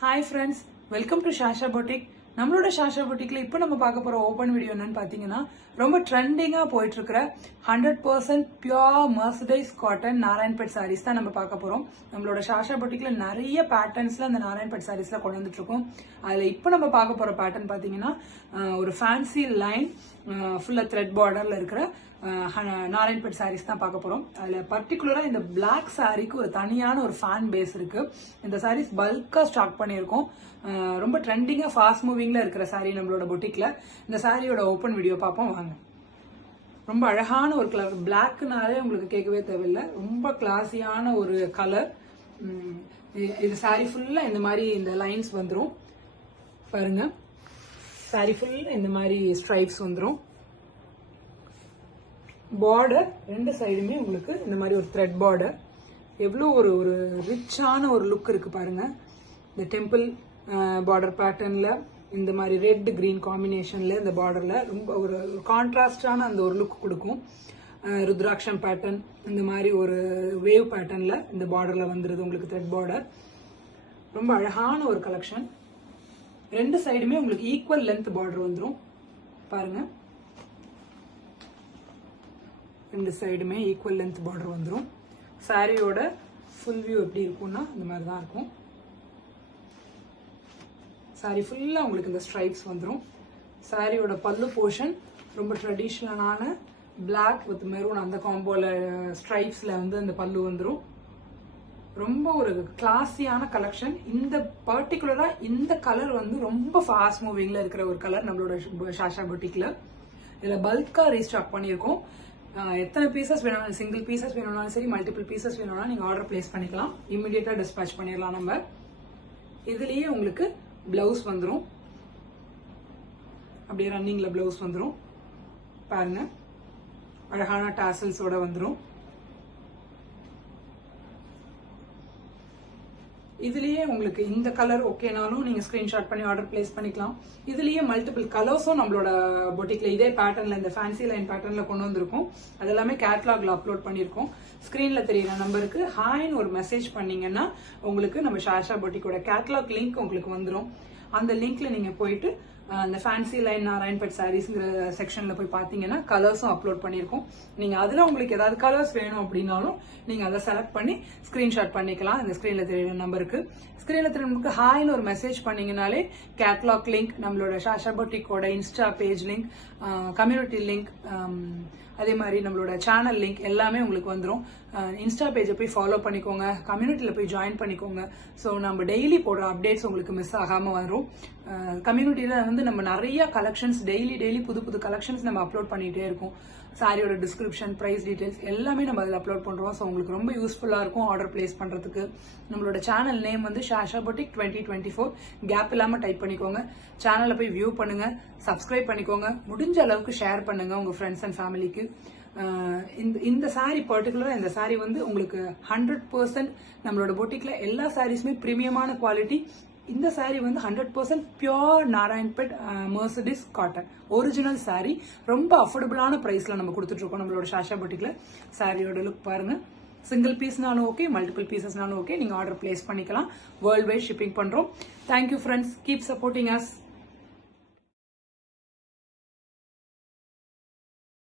Hi friends, welcome to Shasha Boutique. நம்மளோட ஷாஷா பொட்டிக்ல இப்போ நம்ம பார்க்க போற ஓபன் வீடியோ என்னன்னு பாத்தீங்கன்னா ரொம்ப ட்ரெண்டிங்கா போயிட்டு இருக்கிற 100% பியூர் மர்சடைஸ் காட்டன் நாராயண்பேட் சாரீஸ் தான் நம்ம பார்க்க போறோம். நம்மளோட ஷாஷா பொட்டிக்ல நிறைய பேட்டர்ன்ஸ்ல அந்த நாராயண்பேட் சாரீஸ்ல கொண்டு வந்துட்டு இருக்கோம். அதுல இப்போ நம்ம பார்க்க போற பேட்டர்ன் பாத்தீங்கன்னா ஒரு ஃபேன்சி லைன் ஃபுல்லா த்ரெட் பார்டர்ல இருக்கிற நாராயண்பேட் சாரீஸ் தான் பார்க்க போறோம். அதுல பர்டிகுலரா இந்த பிளாக் சாரிக்கு ஒரு தனியான ஒரு ஃபேன் பேஸ் இருக்கு. இந்த சாரீஸ் பல்கா ஸ்டாக் பண்ணியிருக்கோம். ரொம்ப ட்ரெண்டிங்கா ஃபாஸ்ட் மூவிங்ல இருக்கிற சாரீ நம்மளோட பொட்டிக்ல. இந்த சாரியோட ஓபன் வீடியோ பார்ப்போம் வாங்க. ரொம்ப அழகான ஒரு கலர், பிளாக்னாலே உங்களுக்கு கேட்கவே தேவையில்லை. ரொம்ப கிளாஸியான ஒரு கலர். இது சாரி ஃபுல்லா இந்த மாதிரி இந்த லைன்ஸ் வந்துடும் பாருங்க. சாரி ஃபுல்லா இந்த மாதிரி ஸ்ட்ரைப்ஸ் வந்துடும். பார்டர் ரெண்டு சைடுமே உங்களுக்கு இந்த மாதிரி ஒரு த்ரெட் பார்டர். எவ்வளோ ஒரு ஒரு ரிச்சான ஒரு லுக் இருக்கு பாருங்க. இந்த டெம்பிள் பார்டர் பேட்டர்ன்ல இந்த மாதிரி ரெட் கிரீன் காம்பினேஷன்ல இந்த பார்டர்ல ரொம்ப ஒரு கான்ட்ராஸ்டான அந்த ஒரு லுக் கொடுக்கும். ருத்ராட்சம் பேட்டர்ன் இந்த மாதிரி ஒரு வேவ் பேட்டர்ன்ல இந்த பார்டர்ல வந்துருது உங்களுக்கு த்ரெட் பார்டர். ரொம்ப அழகான ஒரு கலெக்ஷன். ரெண்டு சைடுமே உங்களுக்கு ஈக்குவல் லென்த் பார்டர் வந்துடும் பாருங்க. ரெண்டு சைடுமே ஈக்குவல் லென்த் பார்டர் வந்துடும். சாரியோட ஃபுல் வியூ எப்படி இருக்கும்னா இந்த மாதிரி தான் இருக்கும். சாரி ஃபுல்லா உங்களுக்கு இந்த ஸ்ட்ரைப்ஸ் வந்துடும். சாரியோட பல்லு போர்ஷன் ரொம்ப ட்ரெடிஷ்னலான பிளாக் வித் மெரூன் அந்த காம்போல ஸ்ட்ரைப்ஸ்ல வந்து அந்த பல்லு வந்துடும். ரொம்ப ஒரு கிளாஸியான கலெக்ஷன். இந்த பர்டிகுலரா இந்த கலர் வந்து ரொம்ப ஃபாஸ்ட் மூவிங்ல இருக்கிற ஒரு கலர் நம்மளோட ஷாஷா பொட்டிக்ல. இதுல பல்கா ரீஸ்டாக் பண்ணியிருக்கோம். எத்தனை பீசஸ் வேணும்னாலும், சிங்கிள் பீசஸ் வேணும்னாலும் சரி, மல்டிபிள் பீசஸ் வேணும்னாலும் நீங்க ஆர்டர் பிளேஸ் பண்ணிக்கலாம். இமிடியேட்டா டிஸ்பேச் பண்ணிடலாம் நம்ம. இதுலயே உங்களுக்கு பிளவுஸ் வந்துடும். அப்படியே ரன்னிங்ல பிளவுஸ் வந்துடும் பாருங்க. அழகான டாசல்ஸோட வந்துடும். இதுலயே உங்களுக்கு இந்த கலர் ஓகேனாலும் நீங்க ஸ்கிரீன்ஷாட் பண்ணி ஆர்டர் பிளேஸ் பண்ணிக்கலாம். இதுலயே மல்டிபிள் கலர்ஸும் நம்மளோட பொட்டிக்ல இதே பேட்டர்ன்ல இந்த ஃபேன்சி லைன் பேட்டர்ன்ல கொண்டு வந்திருக்கோம். அது எல்லாமே கேட்லாக்ல அப்லோட் பண்ணிருக்கோம். ஸ்கிரீன்ல தெரியுற நம்பருக்கு ஹாய்னு ஒரு மெசேஜ் பண்ணீங்கன்னா உங்களுக்கு நம்ம ஷாஷா பொட்டிக்கோட கேட்லாக் லிங்க் உங்களுக்கு வந்துடும். அந்த லிங்க்ல நீங்க போயிட்டு அந்த ஃபேன்சி லைன் நாராயண்பேட் சாரீஸ்ங்கிற செக்ஷன்ல போய் பாத்தீங்கன்னா கலர்ஸும் அப்லோட் பண்ணிருக்கோம். நீங்க அதுல உங்களுக்கு ஏதாவது கலர்ஸ் வேணும் அப்படின்னாலும் நீங்க அதை செலக்ட் பண்ணி ஸ்கிரீன்ஷாட் பண்ணிக்கலாம். இந்த ஸ்கிரீன்ல தெரியுற நம்பருக்கு ஹாய்னு ஒரு மெசேஜ் பண்ணீங்கனாலே கேட்லாக் லிங்க், நம்மளோட ஷாஷா பொட்டிக்கோட insta page link, community link, அதே மாதிரி நம்மளோட சேனல் லிங்க் எல்லாமே உங்களுக்கு வந்துடும். இன்ஸ்டா பேஜை போய் ஃபாலோ பண்ணிக்கோங்க, கம்யூனிட்டியில போய் ஜாயின் பண்ணிக்கோங்க. ஸோ நம்ம டெய்லி போடுற அப்டேட்ஸ் உங்களுக்கு மிஸ் ஆகாம வரும். கம்யூனிட்டியில வந்து நம்ம நிறைய கலெக்ஷன்ஸ் டெய்லி புது புது கலெக்ஷன்ஸ் நம்ம அப்லோட் பண்ணிட்டே இருக்கோம். சாரியோட டிஸ்கிரிப்ஷன், பிரைஸ் டீடைல்ஸ் எல்லாமே நம்ம அதில் அப்லோட் பண்றோம். ஸோ உங்களுக்கு ரொம்ப யூஸ்ஃபுல்லா இருக்கும் ஆர்டர் பிளேஸ் பண்றதுக்கு. நம்மளோட சேனல் நேம் வந்து ஷாஷா பொட்டிக் 2024. கேப் இல்லாம டைப் பண்ணிக்கோங்க. சேனலை போய் வியூ பண்ணுங்க, சப்ஸ்கிரைப் பண்ணிக்கோங்க, முடிஞ்ச அளவுக்கு ஷேர் பண்ணுங்க உங்க ஃப்ரெண்ட்ஸ் அண்ட் ஃபேமிலிக்கு. இந்த சாரி பர்டிகுலரா இந்த சாரி வந்து உங்களுக்கு 100% நம்மளோட பொட்டிக்ல எல்லா சாரீஸுமே பிரீமியமான குவாலிட்டி. இந்த சாரி வந்து 100% pure Narayanpet mercerised cotton original sari. ரொம்ப அஃபோர்டபுளான பிரைஸ்ல நம்ம கொடுத்துட்டு இருக்கோம் நம்மளோட ஷாஷா பொட்டிக்ல. சாரியோட லுக் பாருங்க. சிங்கிள் பீஸ்னாலும் ஓகே, மல்டிபிள் பீசஸ்னாலும் ஓகே, நீங்க ஆர்டர் பிளேஸ் பண்ணிக்கலாம். வேர்ல்ட் வைட் ஷிப்பிங் பண்றோம். Thank you friends, keep supporting us.